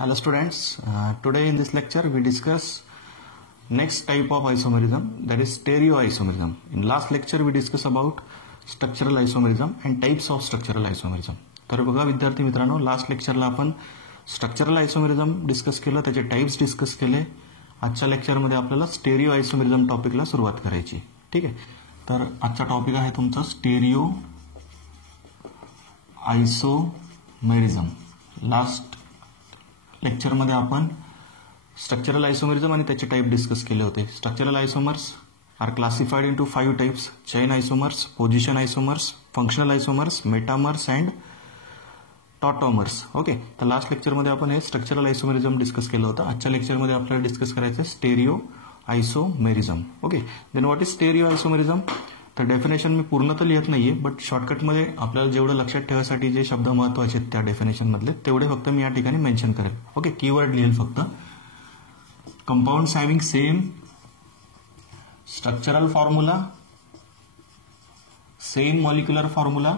Hello students, today in this lecture we discuss next type of isomerism, that is stereoisomerism. In last lecture we discussed about structural isomerism and types of structural isomerism. तर बघा विद्यार्थी मित्रांनो, last लेक्चरला आपण structural isomerism discuss केलं, त्याचे types discuss केले. आजच्या लेक्चरमध्ये आपल्याला स्टेरिओ आयसोमेरिझम टॉपिकला सुरुवात करायची. ठीक आहे, तर आजचा टॉपिक आहे तुमचा स्टेरिओ आयसोमेरिझम. लास्ट लेक्चरमध्ये आपण स्ट्रक्चरल आयसोमेरिझम आणि त्याचे टाइप डिस्कस केले होते. Structural isomers are classified into 5 types: chain isomers, position isomers, functional isomers, metamers and tautomers. Okay, तर लास्ट लेक्चरमध्ये आपण हे स्ट्रक्चरल आयसोमेरिझम डिस्कस केलं होतं. आजच्या लेक्चरमध्ये आपल्याला डिस्कस करायचं आहे stereoisomerism. Okay, then what is stereoisomerism? तर डेफिनेशन मी पूर्ण तर लिहित नाहीये, बट शॉर्टकटमध्ये आपल्याला जेवढं लक्षात ठेवायसाठी जे शब्द महत्वाचे आहेत त्या डेफिनेशन मधले तेवढे फक्त मी या ठिकाणी मेन्शन करेल. ओके, कीवर्ड लिहिल फक्त. Compounds having same structural formula, same molecular formula,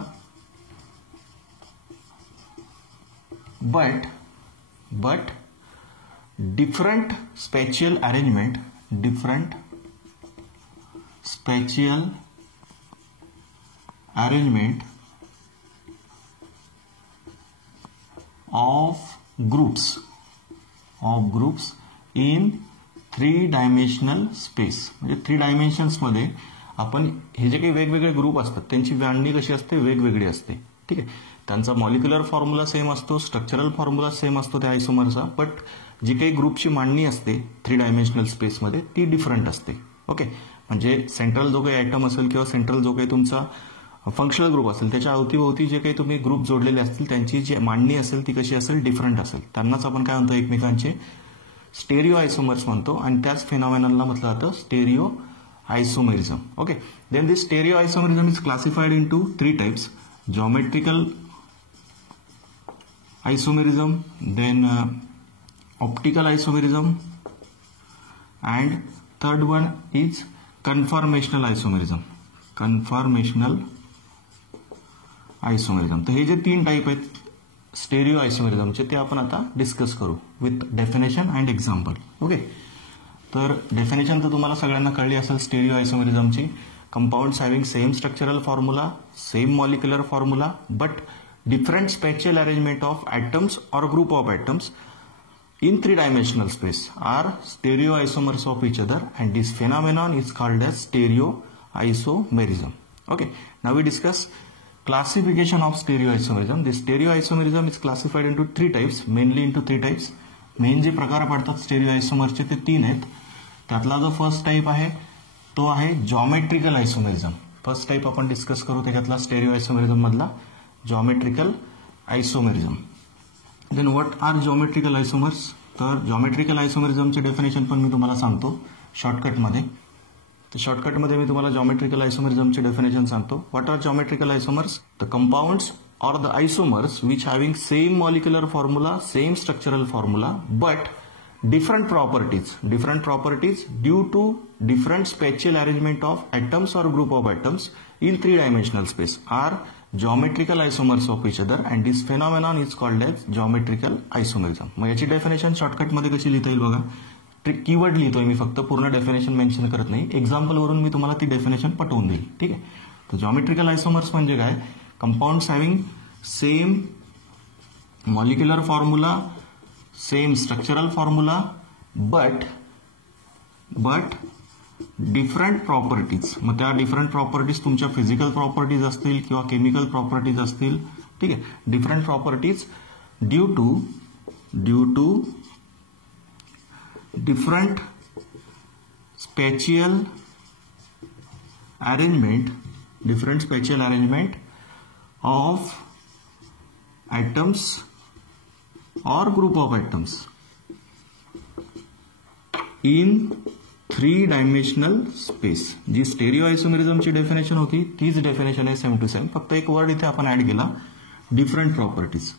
but different spatial arrangement of groups in 3-dimensional space. म्हणजे 3 डायमेन्शन्स मध्ये आपण हे जे काही वेगवेगळे ग्रुप असतात त्यांची मांडणी कशी असते, वेगवेगळी असते. ठीक आहे, त्यांचा मॉलिक्युलर फॉर्म्युला सेम असतो, स्ट्रक्चरल फॉर्म्युला सेम असतो त्या आयसोमरचा, बट जी काही ग्रुपची मांडणी असते 3 डायमेन्शनल स्पेसमध्ये ती डिफरंट असते. ओके, म्हणजे सेंट्रल जो काही आयटम असेल किंवा सेंट्रल जो काही तुमचा फंक्शनल ग्रुप असेल त्याच्या अवतीभोवती जे काही तुम्ही ग्रुप जोडलेले असतील त्यांची जी मांडणी असेल ती कशी असेल, डिफरंट असेल. त्यांनाच आपण काय म्हणतो, एकमेकांचे स्टेरिओ आयसोमर्स म्हणतो आणि त्याच फिनॉमिनलला म्हटलं जातं stereoisomerism. Okay, then this stereoisomerism is classified into 3 types: geometrical isomerism, then optical isomerism, and third one is conformational isomerism. तर हे जे 3 टाइप आहेत स्टेरिओ आयसोमेरिझमचे ते आपण आता डिस्कस करू with definition and example. Okay, तर डेफिनेशन तर तुम्हाला सगळ्यांना कळली असेल stereo आयसोमेरिझमची. Compounds having same structural formula, same molecular formula, but different spatial arrangement of atoms or group of atoms in 3-dimensional space are stereoisomers of each other, and this phenomenon is called as stereoisomerism. Okay, now we discuss classification of stereoisomerism. This stereoisomerism is classified into 3 types, mainly into 3 types. Main जे प्रकार पडतात स्टेरिओआयसोमरचे ते 3 आहेत. त्यातला जो first type आहे तो आहे जॉमेट्रिकल आयसोमेरिझम. फर्स्ट टाइप आपण डिस्कस करू त्याच्यातला स्टेरिओ आयसोमेरिझम मधला geometrical isomerism. Then what are geometrical isomers? तर जॉमेट्रिकल आयसोमेरिझमचे डेफिनेशन पण मी तुम्हाला सांगतो शॉर्टकटमध्ये. तर शॉर्टकटमध्ये मी तुम्हाला जॉमेट्रिकल आयसोमेरिझमचे डेफिनेशन सांगतो. What are geometrical isomers? The compounds or the isomers which having same molecular formula, same structural formula, but different properties due to different spatial arrangement of atoms or group of atoms in 3-dimensional space are geometrical isomers of each other, and this phenomenon is called as geometrical isomerism. मग याची definition shortcut मध्ये कशी लिहिता येईल बघा. Keyword लिहितोय मी फक्त, पूर्ण डेफिनेशन मेन्शन करत नाही. एक्झाम्पल वरून मी तुम्हाला ती डेफिनेशन पटवून देईल. ठीक आहे, तर जॉमेट्रिकल आयसोमर्स म्हणजे काय? Compounds having same molecular formula, same structural formula, but different properties. मग त्या डिफरंट प्रॉपर्टीज तुमच्या फिजिकल प्रॉपर्टीज असतील किंवा केमिकल प्रॉपर्टीज असतील. ठीक आहे, different properties due to different spatial arrangement of atoms or group of atoms in 3-dimensional space. जी stereo आयसोमेरिझमची डेफिनेशन होती तीच डेफिनेशन आहे सेम टू सेम. फक्त एक वर्ड इथे आपण ऍड केला, डिफरंट प्रॉपर्टीज.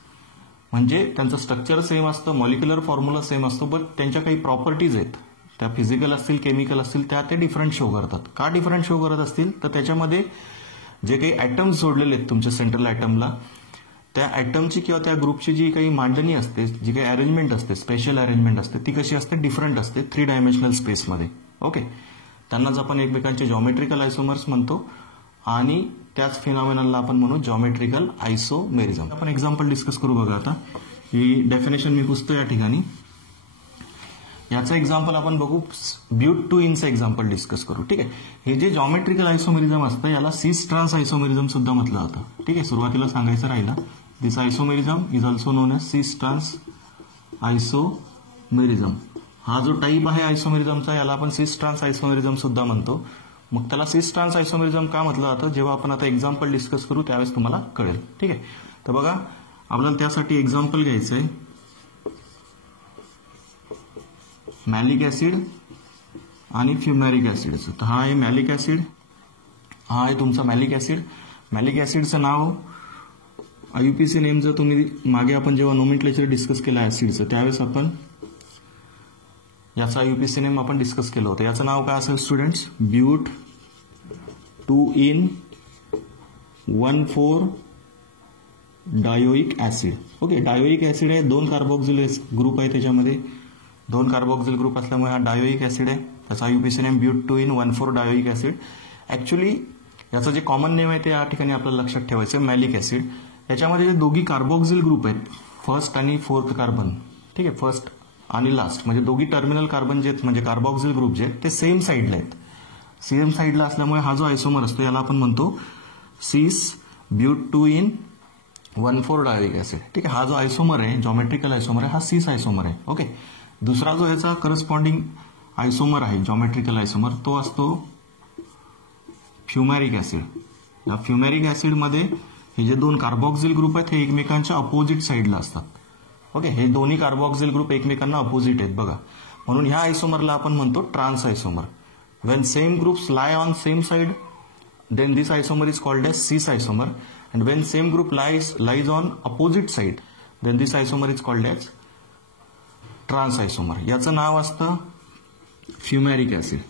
म्हणजे त्यांचं स्ट्रक्चर सेम असतं, मॉलिक्युलर फॉर्म्युला सेम असतो, बट त्यांच्या काही प्रॉपर्टीज आहेत त्या फिजिकल असतील, केमिकल असतील, त्या ते डिफरंट शो करतात. का डिफरंट शो करत असतील? तर त्याच्यामध्ये जे काही ॲटम्स जोडलेले आहेत तुमच्या सेंट्रल ॲटमला त्या ॲटमची किंवा त्या ग्रुपची जी काही मांडणी असते, जी काही अरेंजमेंट असते, स्पेशल अरेंजमेंट असते, ती कशी असते, डिफरंट असते 3 डायमेन्शनल स्पेसमध्ये. ओके, त्यांनाच आपण एकमेकांचे जॉमेट्रिकल आयसोमर्स म्हणतो आणि त्याच फिनॉमिनलला आपण म्हणू जॉमेट्रिकल आयसोमेरिझम. आपण एक्झाम्पल डिस्कस करू बघा. आता ही डेफिनेशन मी पुसतो या ठिकाणी. याचं एक्झाम्पल आपण बघू, ब्यूट 2 इनचं एक्झाम्पल डिस्कस करू. ठीक आहे, हे जे जॉमेट्रिकल आयसोमेरिझम असतं याला सिस ट्रान्स आयसोमेरिझम सुद्धा म्हटलं जातं. ठीक आहे, सुरुवातीला सांगायचं राहिलं, this isomerism is also known as cis trans isomerism. हा जो टाईप आहे आयसोमेरिझमचा याला आपण सिस ट्रान्स आयसोमेरिझम सुद्धा म्हणतो. मग त्याला सिस ट्रान्स आयसोमेरिझम का म्हटलं जातं, जेव्हा आपण आता एक्झाम्पल डिस्कस करू त्यावेळेस तुम्हाला कळेल. ठीक आहे, तर बघा आपल्याला त्यासाठी एक्झाम्पल घ्यायचं आहे मॅलिक ऍसिड आणि फ्युमॅरिक ऍसिडचं. तर हा आहे मॅलिक ऍसिड, हा आहे तुमचा मॅलिक ऍसिड. मॅलिक ऍसिडचं नाव आययुपीसी नेमचं तुम्ही मागे आपण जेव्हा नोमेनक्लेचर डिस्कस केलं ऍसिडचं त्यावेळेस आपण याचा आययुपीसी नेम आपण डिस्कस केलं होतं. याचं नाव काय असेल students, but 2-in-1,4 dioic acid. Okay, dioic acid आहे, 2 कार्बोक्सिल ग्रुप आहे त्याच्यामध्ये, 2 कार्बोक्सिल ग्रुप असल्यामुळे हा डायोइक ऍसिड आहे. त्याचा IUPAC name but 2-in-1,4 dioic acid. Actually याचं जे कॉमन नेम आहे ते या ठिकाणी आपल्याला लक्षात ठेवायचं, मॅलिक ऍसिड. याच्यामध्ये जे दोघी कार्बोक्सिल ग्रुप आहेत, फर्स्ट आणि फोर्थ कार्बन, ठीक आहे, फर्स्ट आणि लास्ट म्हणजे दोघी टर्मिनल कार्बन जे म्हणजे कार्बोक्सिल ग्रुप जे आहेत ते सेम साईडला आहेत. सेम साईडला असल्यामुळे हा जो आयसोमर असतो याला आपण म्हणतो सिस ब्यूट 2-in-1,4 डायोइक ऍसिड. ठीक आहे, हा जो आयसोमर आहे जॉमेट्रिकल आयसोमर आहे हा सिस आयसोमर आहे. ओके, दुसरा जो याचा करस्पॉन्डिंग आयसोमर आहे जॉमेट्रिकल आयसोमर तो असतो फ्युमॅरिक ऍसिड. या फ्युमॅरिक ऍसिडमध्ये हे जे 2 कार्बोक्सिल ग्रुप आहेत हे एकमेकांच्या अपोजिट साईडला असतात. ओके, हे दोन्ही कार्बोक्सिल ग्रुप एकमेकांना अपोजिट आहेत बघा, म्हणून ह्या आयसोमरला आपण म्हणतो trans isomer. When same groups lie on same side then this isomer is called as cis isomer, and when same group lies on opposite side then this isomer is called as trans isomer. याचं नाव असतं फ्युमॅरिक acid.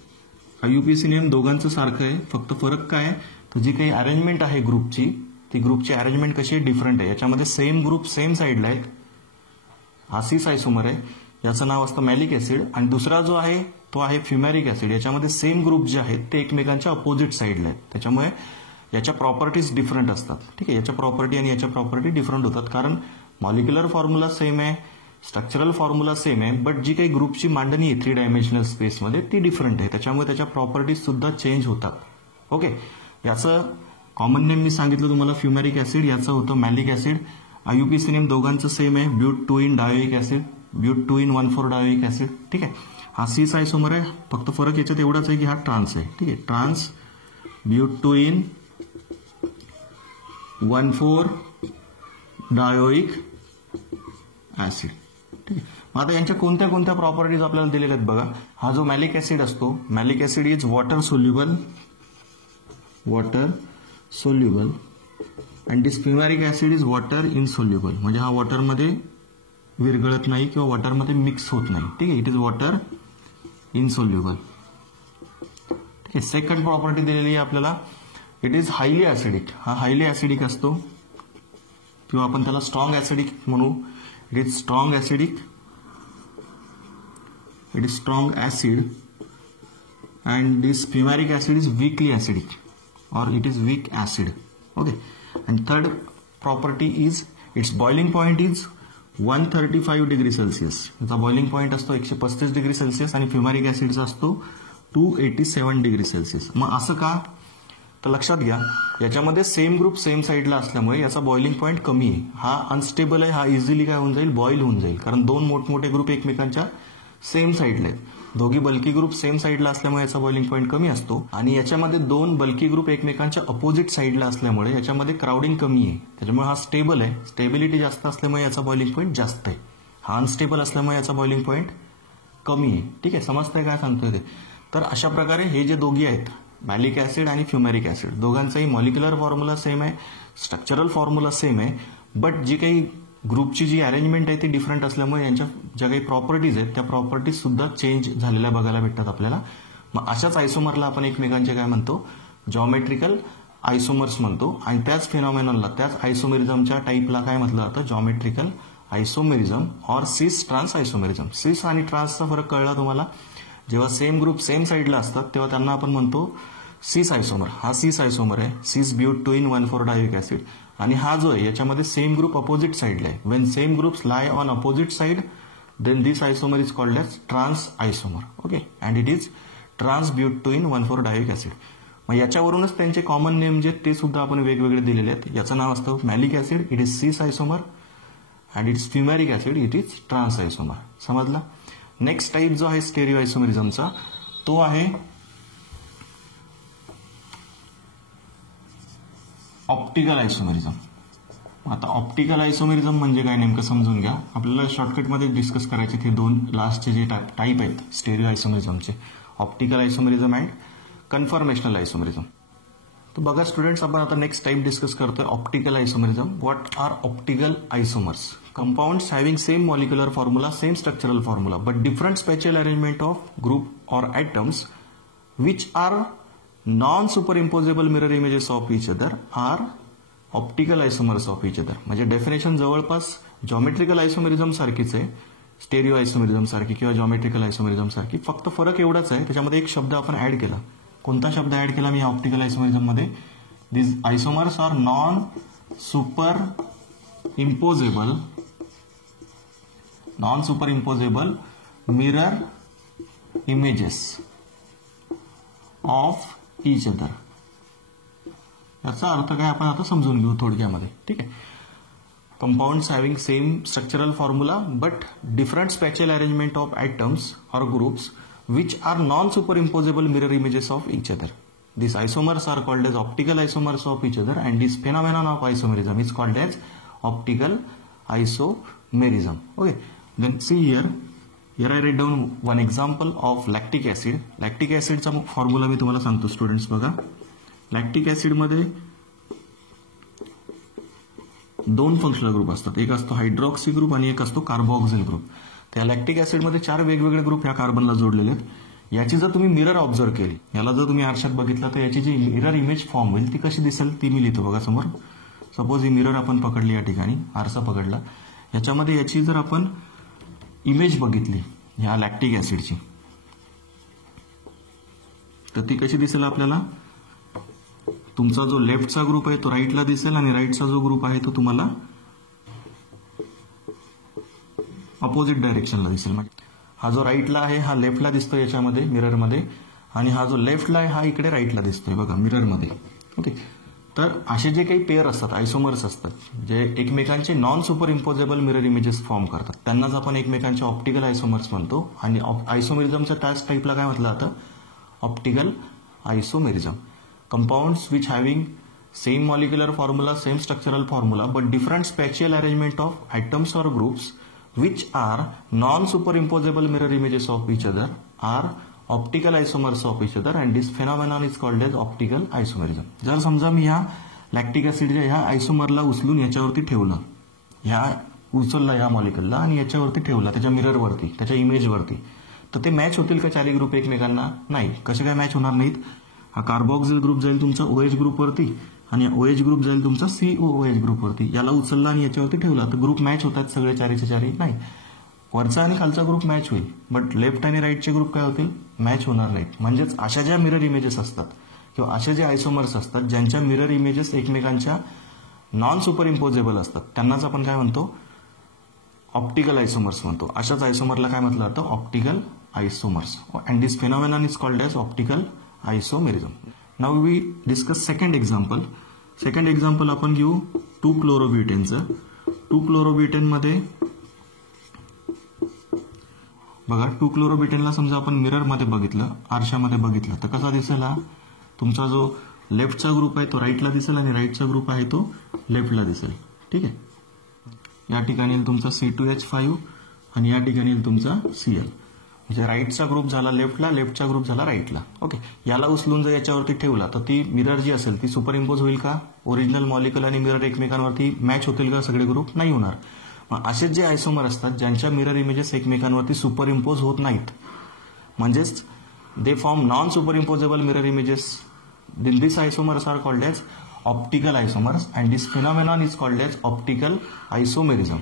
IUPAC name दोघांचं सारखं आहे, फक्त फरक काय आहे तर जी काही अरेंजमेंट आहे ग्रुपची ती ग्रुपची अरेंजमेंट कशी आहे, डिफरंट आहे. याच्यामध्ये सेम ग्रुप सेम साईडला आहेत, हा सिस आयसोमर आहे, याचं नाव असतं मॅलिक ऍसिड. आणि दुसरा जो आहे तो आहे फ्युमॅरिक ऍसिड. याच्यामध्ये सेम ग्रुप जे आहेत ते एकमेकांच्या अपोजिट साईडला आहेत, त्याच्यामुळे याच्या प्रॉपर्टीज डिफरंट असतात. ठीक आहे, याच्या प्रॉपर्टी आणि याच्या प्रॉपर्टी डिफरंट होतात कारण मॉलिक्युलर फॉर्म्युला सेम आहे, स्ट्रक्चरल फॉर्म्युला सेम आहे, बट जी काही ग्रुपची मांडणी आहे 3 डायमेन्शनल स्पेसमध्ये ती डिफरंट आहे, त्याच्यामुळे त्याच्या प्रॉपर्टीज सुद्धा चेंज होतात. ओके, याचं कॉमन नेम मी सांगितलं तुम्हाला फ्युमॅरिक ऍसिड, याचं होतं मॅलिक ऍसिड. आययुपीसी नेम दोघांचं सेम आहे, but 2-in dioic acid, but 2-in-1,4 dioic acid. ठीक आहे, हा सिस आयसोमर आहे, फक्त फरक याच्यात एवढाच आहे की हा ट्रान्स आहे. ठीक आहे, ट्रान्स ब्यूट 2-in-1,4 डायोइक ऍसिड. ठीक आहे, मग आता यांच्या कोणत्या कोणत्या प्रॉपर्टीज आपल्याला दिलेल्या आहेत बघा. हा जो मॅलिक ऍसिड असतो, malic acid is water soluble and this fumaric acid is water insoluble, म्हणजे हा वॉटरमध्ये विरघळत नाही किंवा वॉटरमध्ये मिक्स होत नाही. ठीक आहे, इट इज वॉटर इनसोल्युबल. ठीक आहे, सेकंड प्रॉपर्टी दिलेली आहे आपल्याला, इट इज हायली ऍसिडिक. हा हायली ऍसिडिक असतो किंवा आपण त्याला स्ट्रॉंग ऍसिडिक म्हणू. It is strong acidic, it is strong acid and this fumaric acid is weakly acidic or it is weak acid. Okay, and third property is its boiling point is 135 degree Celsius. याचा boiling point असतो 135 degree Celsius आणि फ्युमॅरिक ऍसिडचा असतो 287 degree Celsius. मग असं का तर लक्षात घ्या, याच्यामध्ये सेम ग्रुप सेम साईडला असल्यामुळे याचा बॉइलिंग पॉइंट कमी आहे. हा अनस्टेबल आहे, हा इझिली काय होऊन जाईल, बॉईल होऊन जाईल, कारण 2 मोठमोठे ग्रुप एकमेकांच्या सेम साईडला आहेत. दोघी बल्की ग्रुप सेम साईडला असल्यामुळे याचा बॉइलिंग पॉइंट कमी असतो आणि याच्यामध्ये 2 बल्की ग्रुप एकमेकांच्या अपोजिट साईडला असल्यामुळे याच्यामध्ये क्राउडिंग कमी आहे, त्याच्यामुळे हा स्टेबल आहे. स्टेबिलिटी जास्त असल्यामुळे याचा बॉइलिंग पॉइंट जास्त आहे. हा अनस्टेबल असल्यामुळे याचा बॉइलिंग पॉइंट कमी आहे. ठीक आहे, समजतंय काय सांगतोय ते. तर अशा प्रकारे हे जे दोघी आहेत मॅलिक ऍसिड आणि फ्युमॅरिक ऍसिड दोघांचाही मॉलिक्युलर फॉर्म्युला सेम आहे, स्ट्रक्चरल फॉर्म्युला सेम आहे, बट जी काही ग्रुपची जी अरेंजमेंट आहे ती डिफरंट असल्यामुळे यांच्या ज्या काही प्रॉपर्टीज आहेत त्या प्रॉपर्टीज सुद्धा चेंज झालेल्या बघायला भेटतात आपल्याला. मग अशाच आयसोमरला आपण एकमेकांचे काय म्हणतो, जॉमेट्रिकल आयसोमर्स म्हणतो आणि त्याच फिनॉमिननला त्याच आयसोमेरिझमच्या टाईपला काय म्हटलं जातं जॉमेट्रिकल आयसोमेरिझम और सिस ट्रान्स आयसोमेरिझम. सिस आणि ट्रान्सचा फरक कळला तुम्हाला. जेव्हा सेम ग्रुप सेम साईडला असतात तेव्हा त्यांना आपण म्हणतो सिस आयसोमर. हा सिस आयसोमर आहे, सिस ब्यूट 2,1,4 डायविक ऍसिड. आणि हा जो आहे याच्यामध्ये सेम ग्रुप अपोजिट साईडला आहे. Wien same groups lie on opposite side then this isomer is called as trans isomer. Okay, and it is trans but 2,1,4 dioic acid. मग याच्यावरूनच त्यांचे कॉमन नेम जे ते सुद्धा आपण वेगवेगळे दिलेले आहेत. याचं नाव असतं malic acid, it is cis isomer, and it's fumaric acid, it is trans isomer. समजला. नेक्स्ट टाईप जो आहे स्टेरिओ आयसोमेरिझमचा तो आहे ऑप्टिकल आयसोमेरिझम. आता ऑप्टिकल आयसोमेरिझम म्हणजे काय नेमकं समजून घ्या. आपल्याला शॉर्टकटमध्ये डिस्कस करायचे ते दोन लास्टचे जे टाईप आहेत स्टेरिओ आयसोमेरिझमचे, optical isomerism and conformational isomerism. तर बघा स्टुडंट्स, आपण आता नेक्स्ट टाईप डिस्कस करतोय optical isomerism. What are optical isomers? Compounds having same molecular formula, same structural formula, but different special arrangement of group or atoms which are non superimposable mirror images of each other are optical isomers of each other. म्हणजे definition जवळपास geometrical isomerism सारखीच आहे, stereo isomerism सारखी किंवा geometrical isomerism सारखी. फक्त फरक एवढाच आहे, त्याच्यामध्ये एक शब्द आपण ऍड केला. कोणता शब्द ऍड केला मी ऑप्टिकल आयसोमेरिझम मध्ये? This isomers are non superimposable mirror images of each other. याचा अर्थ काय आपण आता समजून घेऊ थोडक्यामध्ये. ठीक आहे. Compounds having same structural formula but different special arrangement of atoms और groups which are non superimposable mirror images of each other. These isomers are called as optical isomers of each other, and this phenomenon of isomerism is called as optical isomerism. Okay. Then see here. Here I write down one example of lactic acid. Lactic acid चा formula मी तुम्हाला सांगतो students. बघा, lactic acid मध्ये दोन functional group असतात. एक असतो hydroxy group आणि एक असतो कार्बोक्सिल ग्रुप. त्या लॅक्टिक ऍसिडमध्ये 4 वेगवेगळे ग्रुप ह्या कार्बनला जोडलेले आहेत. याची जर तुम्ही मिरर ऑब्झर्व केली, याला जर तुम्ही आरशात बघितलं तर याची जी मिरर इमेज फॉर्म होईल ती कशी दिसेल ती मी लिहितो. बघा समोर. सपोज ही मिरर आपण पकडली, या ठिकाणी आरसा पकडला, याच्यामध्ये याची जर आपण इमेज बघितली ह्या लॅक्टिक ऍसिडची तर ती कशी दिसेल आपल्याला? तुमचा जो लेफ्टचा ग्रुप आहे तो राईटला दिसेल आणि राईटचा जो ग्रुप आहे तो तुम्हाला अपोजिट डायरेक्शनला दिसेल. हा जो राईटला आहे हा लेफ्टला दिसतो याच्यामध्ये मिररमध्ये, आणि हा जो लेफ्टला आहे हा इकडे राईटला दिसतोय बघा मिररमध्ये. ओके. तर असे जे काही पेअर असतात, आयसोमर्स असतात, जे एकमेकांचे non superimposable mirror images form करतात, त्यांनाच आपण एकमेकांचे ऑप्टिकल आयसोमर्स म्हणतो. आणि आयसोमेरिझमच्या त्याच टाईपला काय म्हटलं जातं? Optical isomerism. Compounds which having same molecular formula, same structural formula, but different spatial arrangement of atoms और groups which are non-superimposable mirror images of each other are optical isomers of each other, and this phenomenon is called as optical isomerism. जर समजा मी ह्या lactic ऍसिडच्या ह्या आयसोमरला उचलून याच्यावरती ठेवलं, उचलला ह्या मॉलिक्युलला आणि याच्यावरती ठेवला त्याच्या मिररवरती, त्याच्या इमेजवरती, तर ते मॅच होतील का चारी ग्रुप एकमेकांना? नाही. कसे काय मॅच होणार नाहीत? हा कार्बोक्सिल ग्रुप जाईल तुमचा OH ग्रुपवरती आणि OH ग्रुप जाईल तुमचा COOH ग्रुपवरती. याला उचलला आणि याच्यावरती ठेवला तर ग्रुप मॅच होतात सगळे चारीचे चारी? नाही. वरचा आणि खालचा ग्रुप मॅच होईल, बट लेफ्ट आणि राईटचे ग्रुप काय होतील? मॅच होणार नाहीत. म्हणजेच अशा ज्या मिरर इमेजेस असतात किंवा असे जे आयसोमर्स असतात ज्यांच्या मिरर इमेजेस एकमेकांच्या नॉन सुपर इम्पोजेबल असतात त्यांनाच आपण काय म्हणतो? ऑप्टिकल आयसोमर्स म्हणतो. अशाच आयसोमरला काय म्हटलं जातं? Optical isomers. And this phenomenon is called as optical isomerism. Now we discuss second example. Second example आपण घेऊ 2-क्लोरोब्युटेनचं. 2-क्लोरोब्युटेन मध्ये बघा, 2-क्लोरोब्युटेनला समजा आपण मिररमध्ये बघितलं, आरशामध्ये बघितलं तर कसा दिसेल? हा तुमचा जो लेफ्टचा ग्रुप आहे तो राईटला दिसेल आणि राईटचा ग्रुप आहे तो लेफ्टला दिसेल. ठीक आहे. या ठिकाणी तुमचा C2H5 आणि या ठिकाणी तुमचा Cl. म्हणजे राईटचा ग्रुप झाला लेफ्टला, लेफ्टचा ग्रुप झाला राईटला. ओके. याला उचलून जर याच्यावरती ठेवला तर ती मिरर जी असेल ती सुपर इम्पोज होईल का? ओरिजिनल मॉलिक्युल आणि मिरर एकमेकांवरती मॅच होतील का सगळे ग्रुप? नाही होणार. मग असेच जे आयसोमर असतात ज्यांच्या मिरर इमेजेस एकमेकांवरती सुपर इम्पोज होत नाहीत, म्हणजेच they form non superimposable mirror images then these isomers are called as optical isomers and this phenomenon is called as optical isomerism.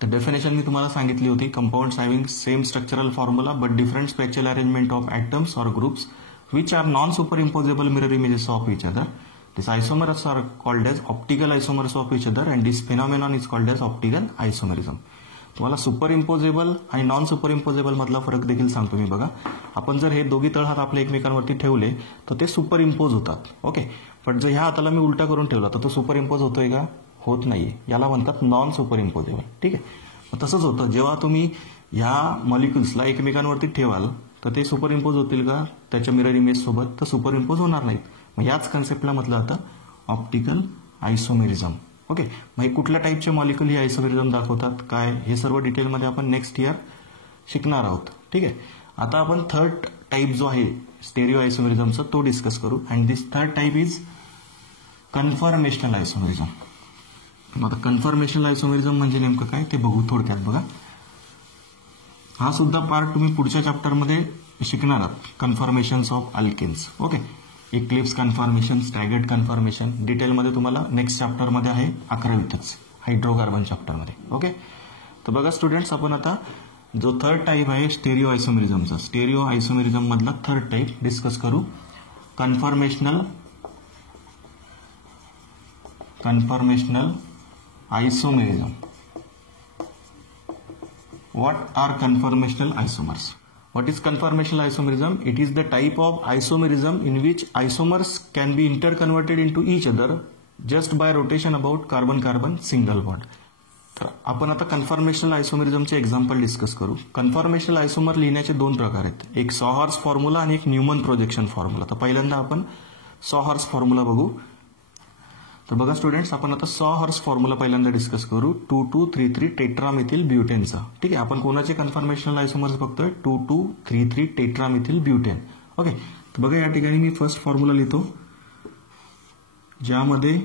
तर डेफिनेशन मी तुम्हाला सांगितली होती, compounds having same structural formula but different spatial arrangement of atoms और groups which are non-superimposable mirror images of each other. These isomers are called as optical isomers of each other and this phenomenon is called as optical isomerism. तुम्हाला superimposable आणि non superimposable मधला फरक देखील सांगतो मी बघा. आपण जर हे दोघी तळहात आपल्या एकमेकांवरती ठेवले तर ते सुपरइम्पोज होतात. ओके, पण जर ह्या हाताला मी उलटा करून ठेवला तर तो सुपरइम्पोज होतोय का? होत नाहीये. याला म्हणतात नॉन सुपरइम्पोजेबल. ठीक आहे, मग तसंच होतं जेव्हा तुम्ही ह्या मॉलिक्युल्सला एकमेकांवरती ठेवाल तर ते सुपरइम्पोज होतील का त्याच्या मिरर इमेज सोबत? तर सुपरइम्पोज होणार नाहीत. मग याच कन्सेप्टला म्हटलं जातं ऑप्टिकल आयसोमेरिझम. ओके, मग कुठल्या टाईपचे मॉलिक्युल ही आयसोमेरिझम दाखवतात काय हे सर्व डिटेलमध्ये आपण नेक्स्ट इयर शिकणार आहोत. ठीक आहे, आता आपण थर्ड टाईप जो आहे स्टेरिओ आयसोमेरिझमचा तो डिस्कस करू and this third type is conformational isomerism. मग आता कन्फर्मेशनल आयसोमेरिझम म्हणजे नेमकं काय ते बघू थोडक्यात. बघा, हा सुद्धा पार्ट तुम्ही पुढच्या चॅप्टरमध्ये शिकणार आहात, conformations of alkanes. Okay, eclipse conformation, staggered conformation डिटेलमध्ये तुम्हाला नेक्स्ट चॅप्टरमध्ये आहे 11वीतच हायड्रोकार्बन चॅप्टरमध्ये. ओके, तर बघा स्टुडंट्स, आपण आता जो थर्ड टाईप आहे स्टेरिओ आयसोमेरिझमचा, स्टेरिओ आयसोमेरिझम मधला थर्ड टाईप डिस्कस करू, conformational isomerism. What are conformational isomers? What is conformational isomerism? It is the type of isomerism in which isomers can be interconverted into each other just by rotation about carbon-carbon single bond. तर आपण आता conformational आयसोमेरिझमचे example discuss करू. Conformational आयसोमर लिहिण्याचे दोन प्रकार आहेत, एक सॉहर्स formula आणि एक न्यूमन प्रोजेक्शन फॉर्म्युला. तर पहिल्यांदा आपण सॉहर्स फॉर्म्युला बघू. तर बघा स्टुडंट्स, आपण आता सॉहर्स फॉर्म्युला पहिल्यांदा डिस्कस करू 2233 टेट्रामिथिल ब्युटेनचा. ठीक आहे, आपण कोणाचे कन्फर्मेशनल आयसोमर्स बघतोय? 2233 टेट्रामिथिल ब्युटेन. ओके, तर बघा या ठिकाणी मी फर्स्ट फॉर्म्युला लिहितो ज्यामध्ये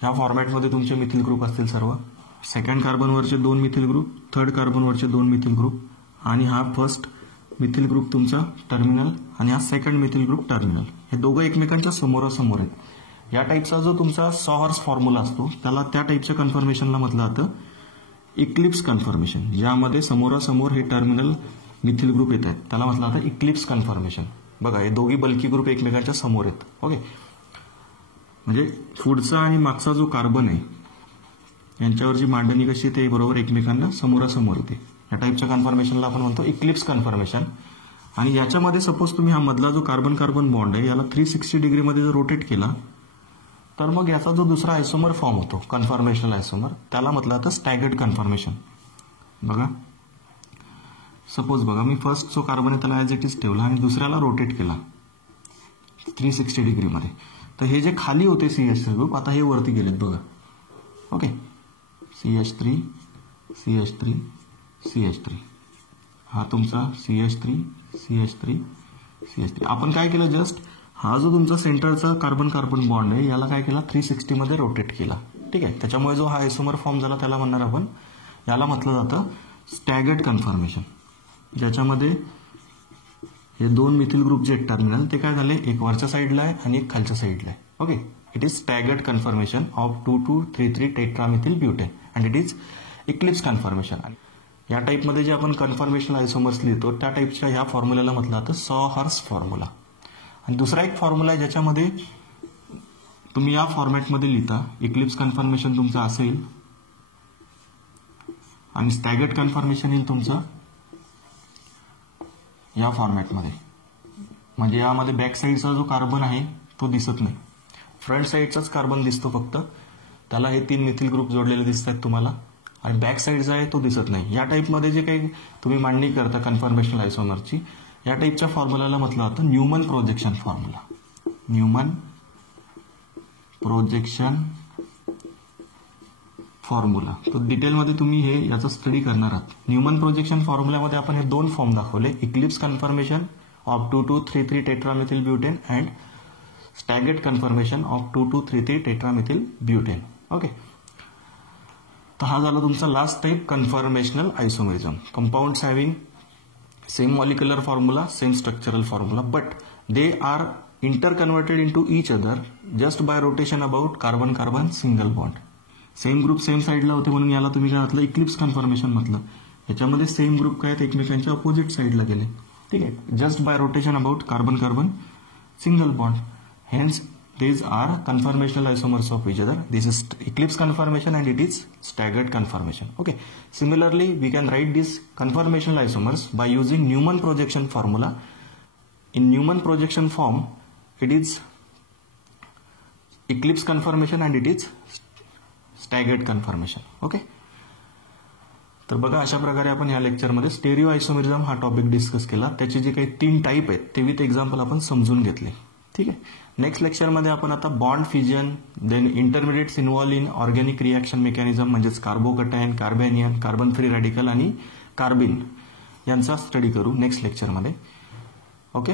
ह्या फॉर्मॅटमध्ये तुमचे मिथिल ग्रुप असतील सर्व. सेकंड कार्बनवरचे 2 मिथिल ग्रुप, थर्ड कार्बनवरचे 2 मिथिल ग्रुप आणि हा फर्स्ट मिथिल ग्रुप तुमचा टर्मिनल आणि हा सेकंड मिथिल ग्रुप टर्मिनल. हे दोघं एकमेकांच्या समोरासमोर आहेत. या टाईपचा जो तुमचा सॉहर्स फॉर्म्युला असतो त्याला त्या टाईपच्या कन्फर्मेशनला म्हटलं जातं इक्लिप्स कन्फर्मेशन, ज्यामध्ये समोरासमोर हे टर्मिनल मिथिल ग्रुप येत आहेत त्याला म्हटलं जातं इक्लिप्स कन्फर्मेशन. बघा, हे दोघी बल्की ग्रुप एकमेकांच्या समोर आहेत. ओके, म्हणजे पुढचा आणि मागचा जो कार्बन आहे यांच्यावरची मांडणी कशी ते बरोबर एकमेकांना समोरासमोर येते. या टाईपच्या कन्फर्मेशनला आपण म्हणतो इक्लिप्स कन्फर्मेशन. आणि याच्यामध्ये सपोज तुम्ही हा मधला जो कार्बन कार्बन बॉन्ड आहे याला 360 डिग्रीमध्ये जर रोटेट केला तर मग याचा जो दुसरा आयसोमर फॉर्म होतो कन्फर्मेशनल आयसोमर त्याला म्हटलं जातं स्टॅगर्ड कन्फर्मेशन. बघा सपोज बघा मी फर्स्ट जो कार्बन आहे त्याला ॲज इट इज ठेवला आणि दुसऱ्याला रोटेट केला 360 डिग्रीमध्ये, तर हे जे खाली होते CH3 ग्रुप आता हे वरती गेलेत. बघा, ओके, CH3 CH3 CH3 हा तुमचा CH3 CH3 CH3. आपण काय केलं, जस्ट हा जो तुमचा सेंटरचा कार्बन कार्बन बॉन्ड आहे याला काय केला 360 मध्ये रोटेट केला. ठीक आहे, त्याच्यामुळे जो हा आयसोमर फॉर्म झाला त्याला म्हणणार आपण, याला म्हटलं जातं स्टॅगर्ड कन्फर्मेशन, ज्याच्यामध्ये हे 2 मिथिल ग्रुप जे टर्मिनल ते काय झाले, एक वरच्या साईडला आहे आणि एक खालच्या साईडला आहे. Okay, it is staggered conformation of 2233 tetramethyl butane and it is eclipse conformation. या टाईपमध्ये जे आपण कन्फर्मेशनल आयसोमर्स लिहितो त्या टाईपच्या ह्या फॉर्म्युल्याला म्हटलं जातं सॉहर्स फॉर्म्युला. आणि दुसरा एक फॉर्म्युला आहे ज्याच्यामध्ये तुम्ही या फॉर्मॅटमध्ये लिहिता, इक्लिप्स कन्फर्मेशन तुमचं असेल आणि स्टॅगर्ड कन्फर्मेशन येईल तुमचं या फॉर्मॅटमध्ये. म्हणजे यामध्ये बॅक साईडचा जो कार्बन आहे तो दिसत नाही, फ्रंट साईडचाच कार्बन दिसतो फक्त, त्याला हे 3 मिथिल ग्रुप जोडलेले दिसत आहेत तुम्हाला आणि बॅक साईडचा आहे तो दिसत नाही. या टाईपमध्ये जे काही तुम्ही मांडणी करता कन्फर्मेशनल आयसोमरची या टाईपच्या फॉर्म्युलाला म्हटलं जातं Newman projection formula. Newman projection formula, तो डिटेलमध्ये तुम्ही हे याचा स्टडी करणार आहात. न्यूमन प्रोजेक्शन फॉर्म्युल्यामध्ये आपण हे 2 फॉर्म दाखवले, eclipse conformation of 2233 tetramethyl butane and staggered conformation of 2233 tetramethyl butane. Okay, तर हा झाला तुमचा last type conformational isomerism. Compounds having same molecular formula, same structural formula, but they are interconverted into each other just by rotation about carbon carbon single bond. Same group same साईडला होते म्हणून याला तुम्ही काय म्हटलं, इक्लिप्स कन्फर्मेशन म्हटलं. याच्यामध्ये same group काय आहेत, एकमेकांच्या अपोजिट साईडला गेले. ठीक आहे, just by rotation about carbon carbon single bond. Hence these are conformational isomers of each other. This is eclipse conformation and it is staggered conformation. Okay. Similarly, we can write these conformational isomers by using Newman projection formula. In Newman projection form, it is eclipse conformation and it is staggered conformation. Okay. तर बघा अशा प्रकारे आपण ह्या लेक्चरमध्ये stereo isomerism हा topic discuss केला. त्याचे जे काही 3 टाईप आहेत ते विथ एक्झाम्पल आपण समजून घेतले. ठीक आहे. नेक्स्ट लेक्चरमध्ये आपण आता bond fission, then intermediates involve in organic reaction mechanism म्हणजेच carbocation, carbanion, carbon free radical आणि कार्बिन यांचा स्टडी करू नेक्स्ट लेक्चरमध्ये. ओके.